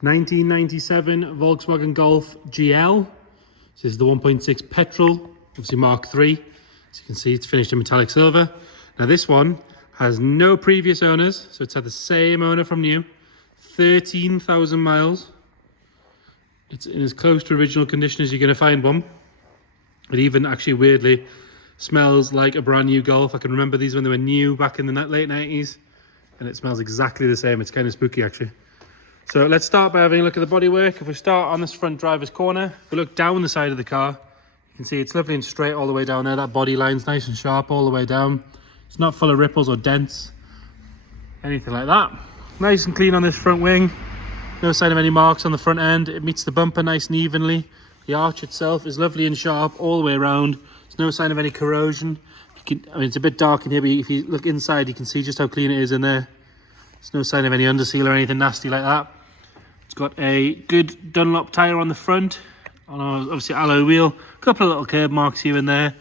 1997 Volkswagen Golf GL. This is the 1.6 petrol, obviously Mark III. As you can see, it's finished in metallic silver. Now this one has no previous owners, so it's had the same owner from new. 13,000 miles. It's in as close to original condition as you're going to find one. It even actually weirdly smells like a brand new Golf. I can remember these when they were new back in the late 90s, and it smells exactly the same. It's kind of spooky actually. So let's start by having a look at the bodywork. If we start on this front driver's corner, if we look down the side of the car, you can see it's lovely and straight all the way down there. That body line's nice and sharp all the way down. It's not full of ripples or dents, anything like that. Nice and clean on this front wing. No sign of any marks on the front end. It meets the bumper nice and evenly. The arch itself is lovely and sharp all the way around. There's no sign of any corrosion. I mean, it's a bit dark in here, but if you look inside, you can see just how clean it is in there. There's no sign of any underseal or anything nasty like that. It's got a good Dunlop tyre on the front, on obviously alloy wheel. A couple of little curb marks here and there,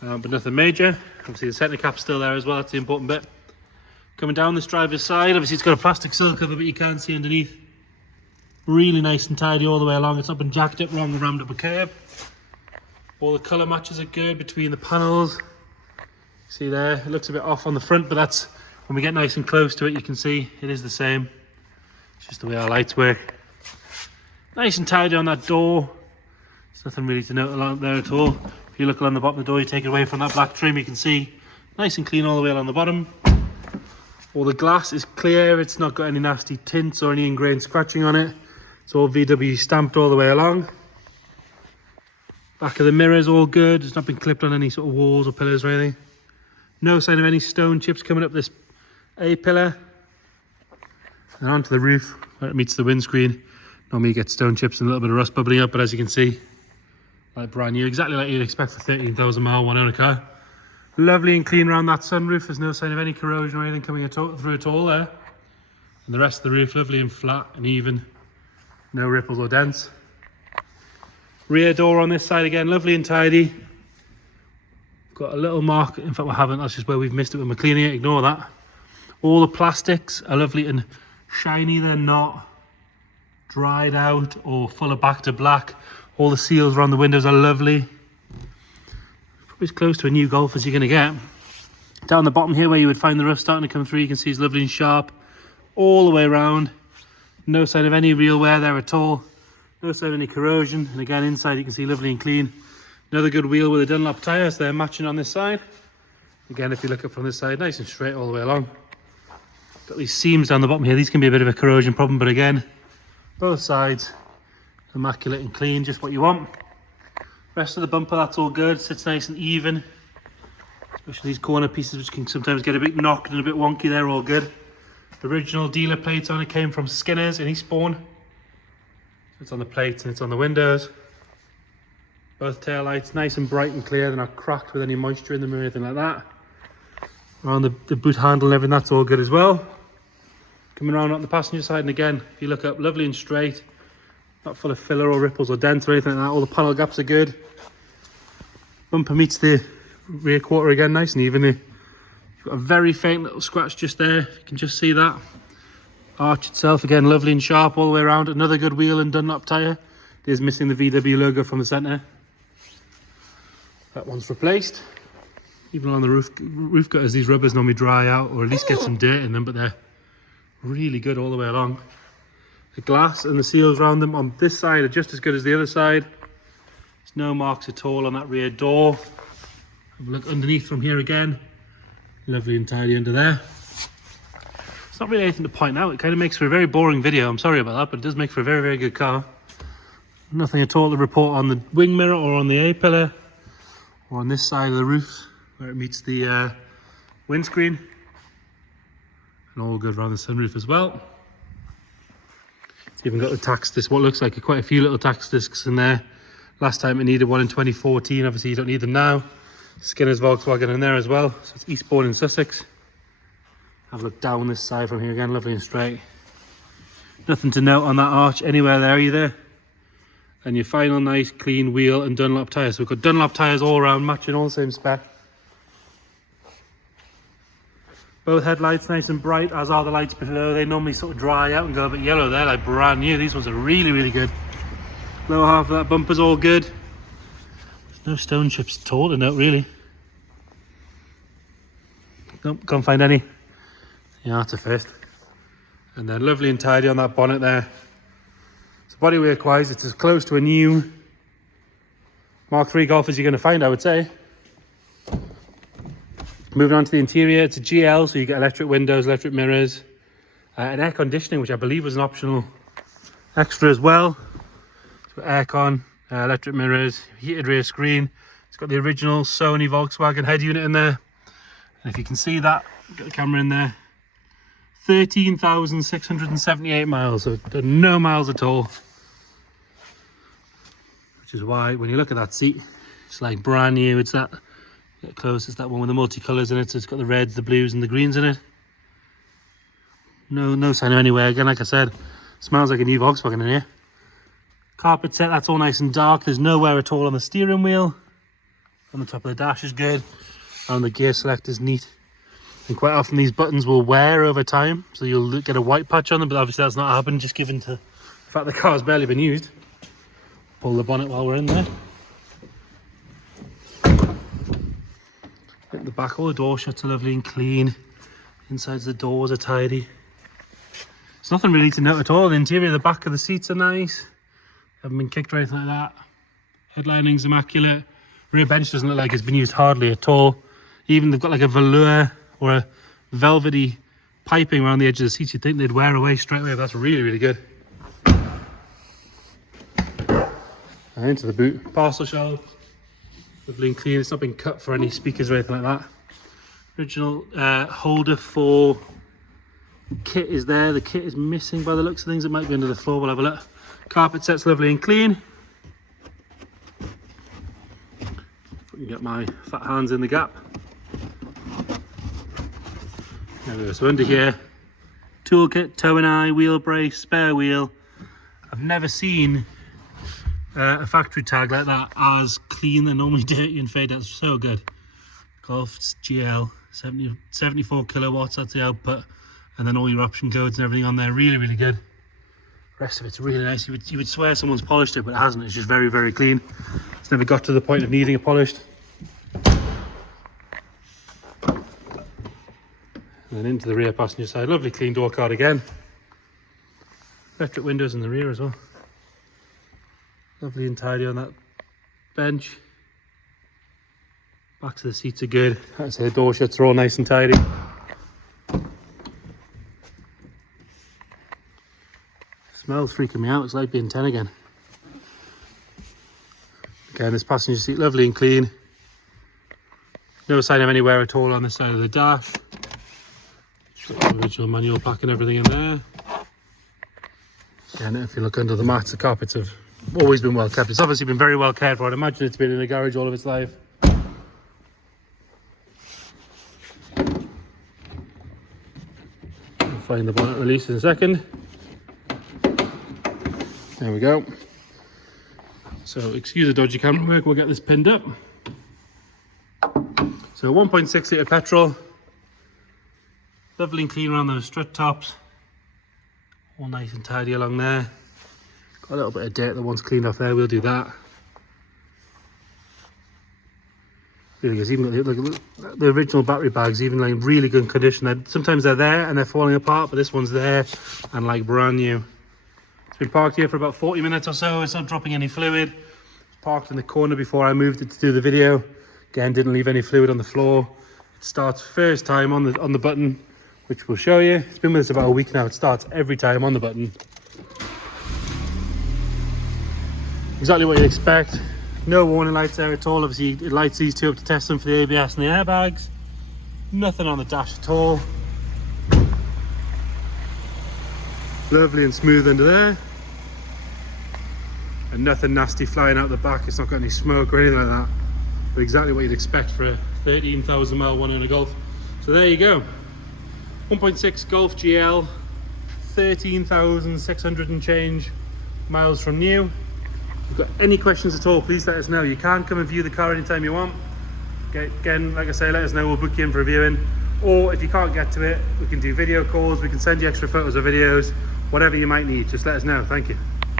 but nothing major. Obviously the centre cap's still there as well, that's the important bit. Coming down this driver's side, obviously it's got a plastic sill cover, but you can't see underneath. Really nice and tidy all the way along. It's not been jacked up wrong or rammed up a curb. All the colour matches are good between the panels. See there, it looks a bit off on the front, but that's when we get nice and close to it, you can see it is the same. It's just the way our lights work. Nice and tidy on that door. There's nothing really to note along there at all. If you look along the bottom of the door, you take it away from that black trim, you can see nice and clean all the way along the bottom. All the glass is clear, it's not got any nasty tints or any ingrained scratching on it. It's all VW stamped all the way along. Back of the mirror is all good, it's not been clipped on any sort of walls or pillars or anything. No sign of any stone chips coming up this A-pillar. And onto the roof where it meets the windscreen. Normally you get stone chips and a little bit of rust bubbling up, but as you can see, like brand new, exactly like you'd expect for 13,000 mile one owner car. Lovely and clean around that sunroof. There's no sign of any corrosion or anything coming through at all there. And the rest of the roof lovely and flat and even. No ripples or dents. Rear door on this side again, lovely and tidy. Got a little mark, in fact we haven't, that's just where we've missed it when we're cleaning it, ignore that. All the plastics are lovely and shiny, they're not dried out or full of back to black. All the seals around the windows are lovely. Probably as close to a new Golf as you're going to get. Down the bottom here where you would find the rust starting to come through, you can see it's lovely and sharp all the way around. No sign of any real wear there at all. No sign of any corrosion. And again inside you can see lovely and clean. Another good wheel with the Dunlop tyres, they're matching on this side. Again, if you look up from this side, nice and straight all the way along. Got these seams down the bottom here, these can be a bit of a corrosion problem, but again, both sides immaculate and clean, just what you want. Rest of the bumper, that's all good, sits nice and even. Especially these corner pieces which can sometimes get a bit knocked and a bit wonky, they're all good. The original dealer plates on it came from Skinner's in Eastbourne. It's on the plates and it's on the windows. Both tail lights nice and bright and clear, they're not cracked with any moisture in them or anything like that. Around the boot handle and everything, that's all good as well. Coming around on the passenger side, and again, if you look up, lovely and straight. Not full of filler or ripples or dents or anything like that. All the panel gaps are good. Bumper meets the rear quarter again, nice and evenly. You've got a very faint little scratch just there, you can just see that. Arch itself, again, lovely and sharp all the way around. Another good wheel and Dunlop tyre. It is missing the VW logo from the centre. That one's replaced. Even on the roof gutters, these rubbers normally dry out or at least get some dirt in them, but they're really good all the way along. The glass and the seals around them on this side are just as good as the other side. There's no marks at all on that rear door. Have a look underneath from here again. Lovely and tidy under there. It's not really anything to point out. It kind of makes for a very boring video. I'm sorry about that, but it does make for a very, very good car. Nothing at all to report on the wing mirror or on the A-pillar or on this side of the roof where it meets the windscreen. And all good around the sunroof as well. It's even got the tax disc, what looks like quite a few little tax discs in there. Last time it needed one in 2014, obviously you don't need them now. Skinner's Volkswagen in there as well, so it's Eastbourne in Sussex. Have a look down this side from here again, lovely and straight. Nothing to note on that arch anywhere there either. And your final nice clean wheel and Dunlop tyres. So we've got Dunlop tyres all around, matching all the same spec. Both headlights nice and bright, as are the lights below. They normally sort of dry out and go a bit yellow. They're like brand new. These ones are really, really good. Lower half of that bumper's all good. There's no stone chips at all to note, really. Nope, can't find any. Yeah, that's a first. And then lovely and tidy on that bonnet there. So bodywork wise, it's as close to a new Mark III Golf as you're going to find, I would say. Moving on to the interior, it's a GL, so you get electric windows, electric mirrors, and air conditioning, which I believe was an optional extra as well. So aircon, electric mirrors, heated rear screen. It's got the original Sony Volkswagen head unit in there. And if you can see that, get the camera in there. 13,678 miles, so no miles at all. Which is why when you look at that seat, it's like brand new. It's that, get close, it's that one with the multicolours in it. So it's got the reds, the blues and the greens in it. No sign of any wear. Again, like I said, smells like a new Volkswagen in here. Carpet set, that's all nice and dark. There's no wear at all on the steering wheel. On the top of the dash is good. And the gear select is neat. And quite often these buttons will wear over time, so you'll get a white patch on them, but obviously that's not happened, just given to the fact the car's barely been used. Pull the bonnet while we're in there. At the back, all the door shuts are lovely and clean. Insides the doors are tidy. There's nothing really to note at all. The interior, the back of the seats are nice. Haven't been kicked or anything like that. Headlining's immaculate. Rear bench doesn't look like it's been used hardly at all. Even they've got like a velour or a velvety piping around the edge of the seats. You'd think they'd wear away straight away, but that's really, really good. And into the boot. Parcel shelf. Lovely and clean. It's not been cut for any speakers or anything like that. Original holder for kit is there. The kit is missing by the looks of things. It might be under the floor. We'll have a look. Carpet set's lovely and clean. If I can get my fat hands in the gap. There we go. So under here, toolkit, tow and eye, wheel brace, spare wheel. I've never seen a factory tag like that as clean. They're normally dirty and faded. That's so good. Golf GL, 74 kilowatts, that's the output. And then all your option codes and everything on there. Really, really good. The rest of it's really nice. You would swear someone's polished it, but it hasn't. It's just very, very clean. It's never got to the point of needing it polished. And then into the rear passenger side. Lovely clean door card again. Electric windows in the rear as well. Lovely and tidy on that bench. Backs of the seats are good. Like I say, the door shuts are all nice and tidy. Smells freaking me out. It's like being 10 again. Again, this passenger seat lovely and clean. No sign of any wear at all on this side of the dash. The original manual pack and everything in there. Again, if you look under the mats, the carpets have always been well kept. It's obviously been very well cared for. I'd imagine it's been in a garage all of its life. I'll find the bonnet release in a second. There we go. So excuse the dodgy camera work, we'll get this pinned up. So 1.6 litre petrol. Lovely and clean around those strut tops. All nice and tidy along there. Got a little bit of dirt that wants cleaned off there, we'll do that. Really good. Even look, the original battery bags, even like really good condition. Sometimes they're there and they're falling apart, but this one's there and like brand new. It's been parked here for about 40 minutes or so. It's not dropping any fluid. It's parked in the corner before I moved it to do the video. Again, didn't leave any fluid on the floor. It starts first time on the button, which we'll show you. It's been with us about a week now. It starts every time on the button. Exactly what you'd expect. No warning lights there at all. Obviously, it lights these two up to test them for the ABS and the airbags. Nothing on the dash at all. Lovely and smooth under there. And nothing nasty flying out the back. It's not got any smoke or anything like that. But exactly what you'd expect for a 13,000 mile one owner Golf. So there you go. 1.6 Golf GL, 13,600 and change miles from new. If you've got any questions at all, please let us know. You can come and view the car anytime you want. Again, like I say, let us know. We'll book you in for a viewing. Or if you can't get to it, we can do video calls, we can send you extra photos or videos, whatever you might need, just let us know. Thank you.